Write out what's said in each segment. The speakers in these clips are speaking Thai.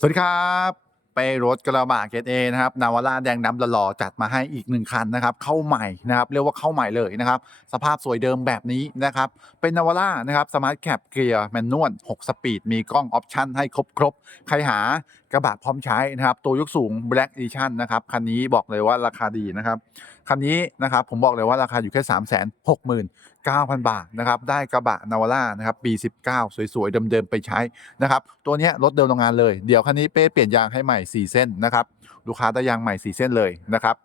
สวัสดีครับไปรถกระบะเกตเอนะครับนาวาร่าแดงดำหล่อจัดมาให้อีกหนึ่งคันนะครับเข้าใหม่นะครับเรียกว่าเข้าใหม่เลยนะครับสภาพสวยเดิมแบบนี้นะครับเป็นนาวาร่านะครับสมาร์ทแคปเกียร์แมนนวล6สปีดมีกล้องออปชั่นให้ครบครบๆใครหา ระบะพร้อมใช้นะครับตัวยกสูง Black Edition นะครับคันนี้บอกเลยว่าราคาดีนะครับคันนี้นะครับผมบอกเลยว่าราคาอยู่แค่ 3 6 9 0 0 0 บาทนะครับได้กระบะนาวาร่านะครับปี 19 สวยๆ เดิมๆ ไปใช้นะครับตัวนี้รถเดิมโรงงานเลย เดี๋ยวคันนี้เป้เปลี่ยนยางให้ใหม่ 4 เส้นนะครับลูกค้าได้ยางใหม่ 4 เส้นเลยนะครับ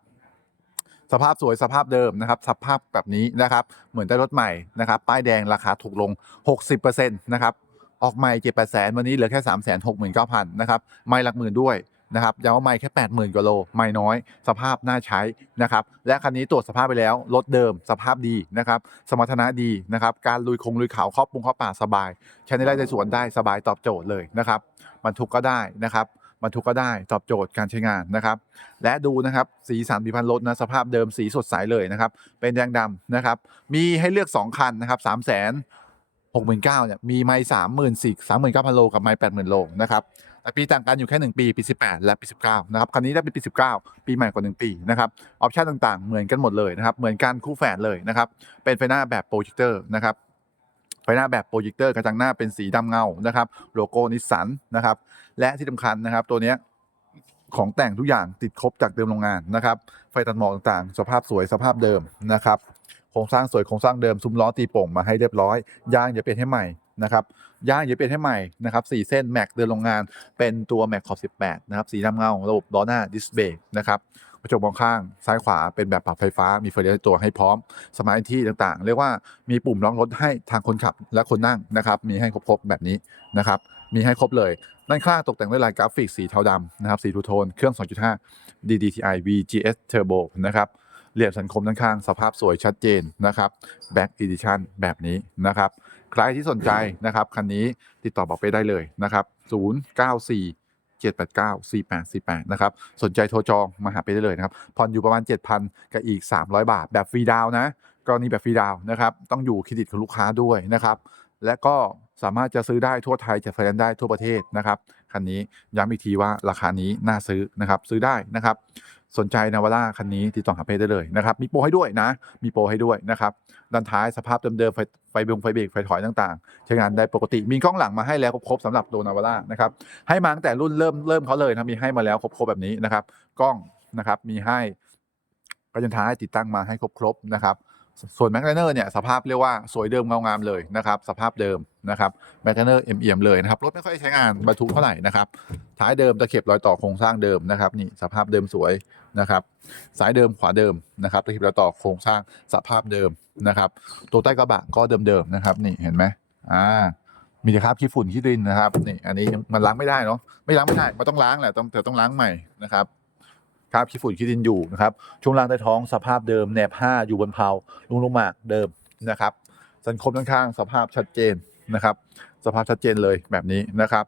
สภาพสวยสภาพเดิมนะครับสภาพแบบนี้นะครับเหมือนได้รถใหม่นะครับป้ายแดงราคาถูกลง 60%นะครับ ออกใหม่เจ็ดแปดแสนวันนี้เหลือแค่สามแสนหกหมื่นเก้าพันนะครับไม่หลักหมื่นด้วยนะครับย้ำว่าไม่แค่แปดหมื่นกว่าโลไม่น้อย สภาพน่าใช้นะครับและคันนี้ตรวจสภาพไปแล้วรถเดิมสภาพดีนะครับสมรรถนะดีนะครับการลุยคงลุยเขาเข้าปุงเข้าป่าสบาย ใช้ในไร่ในสวนได้สบายตอบโจทย์เลยนะครับบรรทุกก็ได้นะครับบรรทุกก็ได้ตอบโจทย์การใช้งานนะครับ และดูนะครับสีสันพิพันธ์รถนะสภาพเดิมสีสดใสเลยนะครับเป็นแดงดำนะครับมีให้เลือก 2 คันนะครับ3 0 0 0 0 6 9 0 0 0เนี่ยมีไม้สามหมื่นสี่สามหมื่นเก้าพันโลกับไม้แปดหมื่นโลนะครับแต่ปีต่างกันอยู่แค่1ปีปี18และปี19นะครับคันนี้ได้เป็นปี19ปีใหม่กว่า1ปีนะครับออปชั่นต่างๆ เหมือนกันหมดเลยนะครับเหมือนกันคู่แฝดเลยนะครับเป็นไฟหน้าแบบโปรเจคเตอร์นะครับไฟหน้าแบบโปรเจคเตอร์กระจังหน้าเป็นสีดำเงานะครับโลโก้นิสสันนะครับและที่สำคัญนะครับตัวเนี้ยของแต่งทุกอย่างติดครบจากเดิมโรงงานนะครับไฟตัดหมอกต่างๆ สภาพสวยสภาพเดิมนะครับ โครงสร้างสวยโครงสร้างเดิมซุ้มล้อตีโป่งมาให้เรียบร้อยยางอย่าเปลี่ยนให้ใหม่นะครับยางอย่าเปลี่ยนให้ใหม่นะครับสี่เส้นแม็กเดินโรงงานเป็นตัวแม็กขอบ 18 นะครับ สีดำเงาระบบล้อหน้าดิสเบรกนะครับกระจกมองข้างซ้ายขวาเป็นแบบปรับไฟฟ้ามีไฟเลี้ยวในตัวให้พร้อม สมาร์ทที่ต่างๆ เรียกว่ามีปุ่มล็อกรถให้ทางคนขับและคนนั่งนะครับ มีให้ครบๆแบบนี้นะครับ มีให้ครบเลยด้านข้างตกแต่งด้วยลายกราฟิกสีเทาดำนะครับสีทูโทนเครื่อง 2.5 DDTI VGS Turbo นะครับ เหลี่ยมสันคมด้านข้างสภาพสวยชัดเจนนะครับ Back Edition แบบนี้นะครับ ใครที่สนใจนะครับคันนี้ติดต่อบอกไปได้เลยนะครับ 094 789 4848 นะครับ สนใจโทรจองมาหาไปได้เลยนะครับ ผ่อนอยู่ประมาณ 7,000 กับอีก 300 บาท แบบฟรีดาวนะ กรณีแบบฟรีดาวน์นะครับ ต้องอยู่เครดิตของลูกค้าด้วยนะครับ และก็ สามารถจะซื้อได้ทั่วไทยจัดไฟแนนซ์ได้ทั่วประเทศนะครับคันนี้ย้ำอีกทีว่าราคานี้น่าซื้อนะครับซื้อได้นะครับ สนใจนาวาร่าคันนี้ติดต่อหาเพจได้เลยนะครับมีโปรให้ด้วยนะ มีโปรให้ด้วยนะครับด้านท้ายสภาพเดิมๆไฟไฟบงไฟเบรกไฟถอยต่างๆ ใช้งานได้ปกติมีกล้องหลังมาให้แล้วครบๆสำหรับตัวนาวาร่านะครับให้มาตั้งแต่รุ่นเริ่มเริ่มเขาเลยนะมีให้มาแล้วครบๆแบบนี้นะครับ กล้องนะครับมีให้กระจังท้ายติดตั้งมาให้ครบๆนะครับ ส่วนแมกนาเนอร์เนี่ยสภาพเรียกว่าสวยเดิมเงางามเลยนะครับสภาพเดิมนะครับแมกนาเนอร์เอี่ยมๆเลยนะครับรถไม่ค่อยใช้งานบรรทุกเท่าไหร่นะครับท้ายเดิมตะเข็บรอยต่อโครงสร้างเดิมนะครับนี่สภาพเดิมสวยนะครับซ้ายเดิมขวาเดิมนะครับตะเข็บรอยต่อโครงสร้างสภาพเดิมนะครับตัวใต้กระบะก็เดิมๆนะครับนี่เห็นไหมอ่ามีแต่คราบขี้ฝุ่นขี้ดินนะครับนี่อันนี้มันล้างไม่ได้เนาะไม่ล้างไม่ได้มันต้องล้างแหละต้องแต่ต้องล้างใหม่นะครับ คราบขี้ฝุ่นขี้ดินอยู่นะครับช่วงล่างใต้ท้องสภาพเดิมแหนบผ้าอยู่บนเพลาลุงลงมากเดิมนะครับสันคมด้านข้างสภาพชัดเจนนะครับ สภาพชัดเจนเลยแบบนี้นะครับ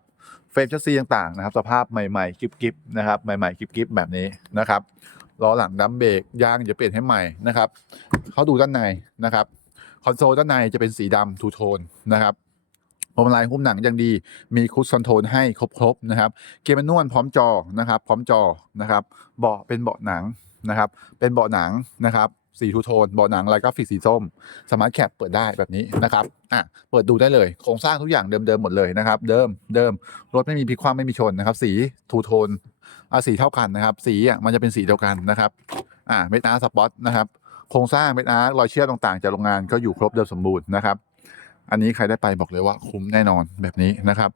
เฟรมชัสซีต่างๆนะครับ สภาพใหม่ๆกิบๆนะครับใหม่ๆกิบๆแบบนี้นะครับล้อหลังดัมเบรกยางจะเปลี่ยนให้ใหม่นะครับ เขาดูด้านในนะครับคอนโซลด้านในจะเป็นสีดำทูโทนนะครับ พวงมาลัยหุ้มหนังอย่างดี มีคูชคอนโทรลให้ครบๆนะครับ เกียร์แมนนวลพร้อมจอนะครับ พร้อมจอนะครับ เบาะเป็นเบาะหนังนะครับ เป็นเบาะหนังนะครับ สีทูโทน เบาะหนังลายกราฟิกสีส้ม สมาร์ทแคปเปิดได้แบบนี้นะครับ อะ เปิดดูได้เลย โครงสร้างทุกอย่างเดิมๆหมดเลยนะครับ เดิม เดิม รถไม่มีพลิกคว่ำไม่มีชนนะครับ สีทูโทนอะสีเท่ากันนะครับ สีอะมันจะเป็นสีเดียวกันนะครับ อ่าเมตาสปอตนะครับ โครงสร้างเมตารอยเชื่อมต่างๆจากโรงงานก็อยู่ครบเดิมสมบูรณ์นะครับ อันนี้ใครได้ไปบอกเลยว่าคุ้มแน่นอนแบบนี้นะครับ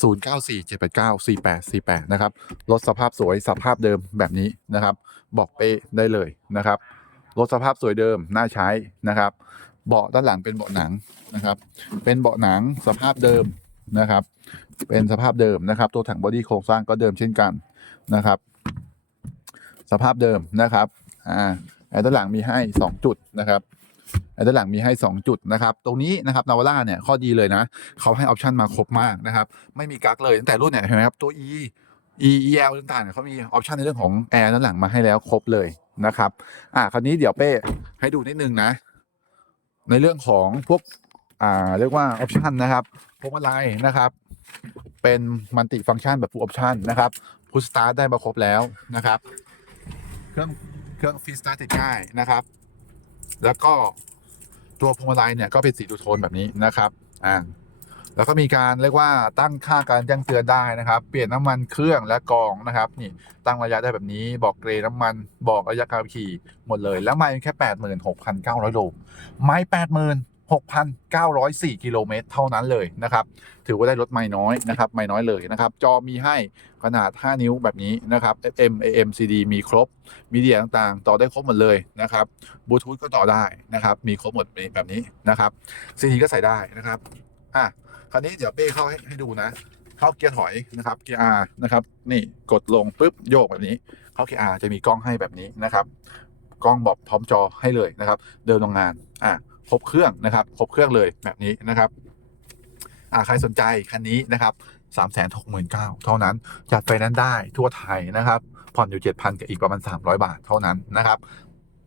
0947894848 นะครับ รถสภาพสวยสภาพเดิมแบบนี้นะครับ บอกเป้ได้เลยนะครับ รถสภาพสวยเดิมน่าใช้นะครับ เบาะด้านหลังเป็นเบาะหนังนะครับ เป็นเบาะหนังสภาพเดิมนะครับ เป็นสภาพเดิมนะครับ ตัวถังบอดี้โครงสร้างก็เดิมเช่นกันนะครับ สภาพเดิมนะครับ อ่าแอร์ด้านหลังมีให้ 2 จุดนะครับ ด้านหลังมีให้ 2 จุดนะครับ ตรงนี้นะครับนาวาร่าเนี่ยข้อดีเลยนะ เขาให้ออปชันมาครบมากนะครับ ไม่มีกักเลยตั้งแต่รุ่นเนี่ยเห็นไหมครับตัว e e e l ต่างๆเนี่ยเขามีออปชันในเรื่องของแอร์ด้านหลังมาให้แล้วครบเลยนะครับอ่าคราวนี้เดี๋ยวเป้ให้ดูนิดนึงนะ ในเรื่องของพวกอ่าเรียกว่าออปชันนะครับพวงมาลัยนะครับ เป็นมัลติฟัง c t ชันแบบฟู l ออปชันนะครับพุชสตาร์ทได้มาครบแล้วนะครับ เครื่องเครื่องฟีสตาร์ทติดง่ายนะครับ แล้วก็ตัวพวงมาลัยเนี่ยก็เป็นสีดูโทนแบบนี้นะครับอ่าแล้วก็มีการเรียกว่าตั้งค่าการแจ้งเตือนได้นะครับ เปลี่ยนน้ำมันเครื่องและกองนะครับ นี่ตั้งระยะได้แบบนี้บอกเกรน้ำมันบอกระยะการขี่หมดเลย แล้วไม่แค่ 86,900 โลไม่ 6,904 กิโลเมตรเท่านั้นเลยนะครับ ถือว่าได้รถไม่น้อยนะครับไม่น้อยเลยนะครับ จอมีให้ขนาด 5 นิ้วแบบนี้นะครับ FM AM CD มีครบ มีเดียต่างๆ ต่อได้ครบหมดเลยนะครับบลูทูธก็ต่อได้นะครับ มีครบหมดแบบนี้นะครับซีดีก็ใส่ได้นะครับอะคราวนี้เดี๋ยวเป้เข้าให้ให้ดูนะ เข้าเกียร์ถอยนะครับเกียร์ R นะครับ นี่กดลงปุ๊บโยกแบบนี้ เข้าเกียร์ R จะมีกล้องให้แบบนี้นะครับกล้องบอกพร้อมจอให้เลยนะครับ เดินโรงงานอะ ครบเครื่องนะครับครบเครื่องเลยแบบนี้นะครับอ่าใครสนใจคันนี้นะครับสามแสนหกหมื่นเก้าเท่านั้น จัดไฟนั้นได้ทั่วไทยนะครับผ่อนอยู่เจ็ดพันกับอีกประมาณสามร้อยบาทเท่านั้นนะครับ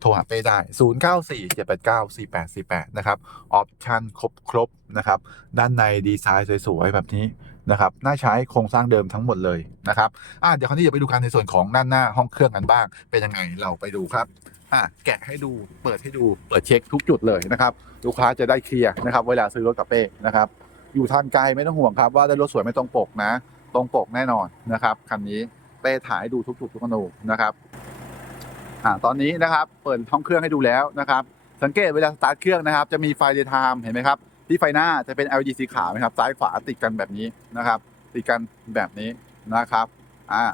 โทรหาเป้ได้ศูนย์เก้าสี่เจ็ดแปดเก้าสี่แปดสี่แปดนะครับ ออปชั่นครบครบนะครับ ด้านในดีไซน์สวยๆ แบบนี้นะครับ น่าใช้โครงสร้างเดิมทั้งหมดเลยนะครับ อ่าเดี๋ยวคราวนี้เดี๋ยวไปดูกันในส่วนของด้านหน้าห้องเครื่องกันบ้าง เป็นยังไงเราไปดูครับ อะแกะให้ดูเปิดให้ดูเปิดเช็คทุกจุดเลยนะครับลูกค้าจะได้เคลียร์นะครับ เวลาซื้อรถกับเป้นะครับ อยู่ทางไกลไม่ต้องห่วงครับ ว่าได้รถสวยไม่ตรงปกนะ ตรงปกแน่นอนนะครับคันนี้เป้ถ่ายให้ดูทุกจุดทุกอนูนะครับอ่าตอนนี้นะครับเปิดห้องเครื่องให้ดูแล้วนะครับ สังเกตเวลาสตาร์ทเครื่องนะครับ จะมีไฟเดย์ไทม์เห็นไหมครับที่ไฟหน้าจะเป็น LED สีขาวนะครับซ้ายขวาติดกันแบบนี้นะครับ ติดกันแบบนี้นะครับอ่า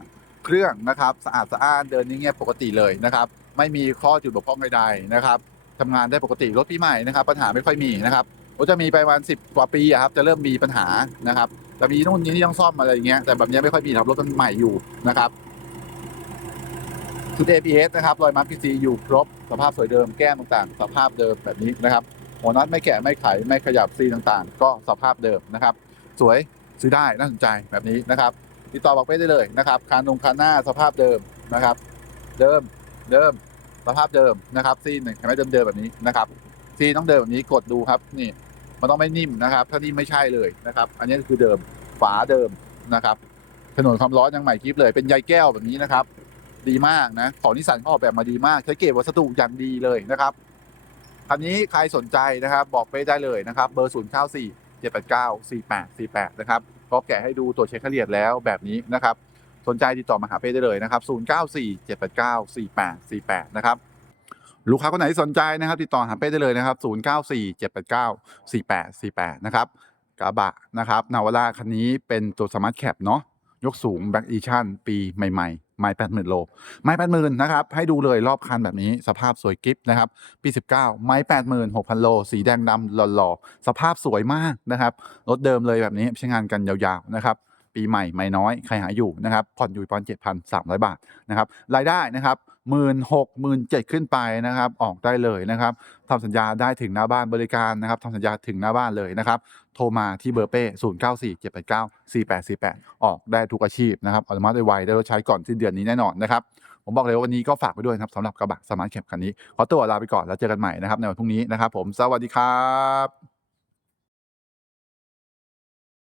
เครื่องนะครับสะอาดสะอ้านเดินเงียบปกติเลยนะครับ ไม่มีข้อจุดบกพร่องใดๆนะครับทำงานได้ปกติรถปีใหม่นะครับ ปัญหาไม่ค่อยมีนะครับก็จะมีไปประมาณสิบกว่าปีอะครับจะเริ่มมีปัญหานะครับจะมีนู่นนี่ที่ต้องซ่อมอะไรอย่างเงี้ยแต่แบบนี้ไม่ค่อยมีครับรถมันใหม่อยู่นะครับชุด ABS นะครับรอยมาร์คพีซีอยู่ครบสภาพสวยเดิมแก้มต่างๆ สภาพเดิมแบบนี้นะครับ หัวน็อตไม่แกะไม่ไขไม่ขยับซีต่างๆ ก็สภาพเดิมนะครับ สวยซื้อได้น่าสนใจแบบนี้นะครับ ติดต่อบอกเป้ได้เลยนะครับคานนงคานหน้าสภาพเดิมนะครับ เดิมเดิมสภาพเดิมนะครับซีนเห็นไหมเดิมเดิมแบบนี้นะครับซีนต้องเดิมแบบนี้กดดูครับนี่มันต้องไม่นิ่มนะครับ ถ้านิ่มไม่ใช่เลยนะครับ อันนี้คือเดิมฝาเดิมนะครับ ถนนความร้อนยังใหม่คลิปเลย เป็นใยแก้วแบบนี้นะครับ ดีมากนะของนิสสันเขาออกแบบมาดีมาก ใช้เกรดวัสดุอย่างดีเลยนะครับคันนี้ใครสนใจนะครับ บอกไปได้เลยนะครับ เบอร์0 9 4 7 8 9 4 8 4 8นะครับ ก็แกะให้ดูตัวจเช็คเฉลี่ยแล้วแบบนี้นะครับ สนใจติดต่อมาหาเป้ได้เลยนะครับ 0 9 4 7 8 9 4 8 4 8 นะครับ ลูกค้าคนไหนสนใจนะครับ ติดต่อหาเป้ได้เลยนะครับ 0 9 4 7 8 9 4 8 4 8 นะครับกระบะนะครับนาวาร่าคันนี้เป็นตัวสมาร์ทแคปเนาะยกสูงแบ็กอีชั่นปีใหม่ ๆ ไม้แปดหมื่นโล ไม้แปดหมื่นนะครับ ให้ดูเลยรอบคันแบบนี้สภาพสวยกิฟนะครับ ปี 19 ไม้แปดหมื่นหกพันโล สีแดงดำหล่อๆ สภาพสวยมากนะครับ รถเดิมเลยแบบนี้ใช้งานกันยาวๆนะครับ ปีใหม่ไม่น้อยใครหาอยู่นะครับผ่อนอยู่ประมาณเจ็ดพันสามร้อยบาทนะครับรายได้นะครับหมื่นหกหมื่นเจ็ดขึ้นไปนะครับออกได้เลยนะครับทำสัญญาได้ถึงหน้าบ้านบริการนะครับทำสัญญาถึงหน้าบ้านเลยนะครับโทรมาที่เบอร์เป้ศูนย์เก้าสี่เจ็ดแปดเก้าสี่แปดสี่แปดออกได้ทุกอาชีพนะครับอนุมัติไวได้รถใช้ก่อนสิ้นเดือนนี้แน่นอนนะครับผมบอกเลยว่าวันนี้ก็ฝากไปด้วยนะครับสำหรับกระบะสมาร์ทแคปคันนี้ขอตัวลาไปก่อนแล้วเจอกันใหม่นะครับในวันพรุ่งนี้นะครับผมสวัสดีครับ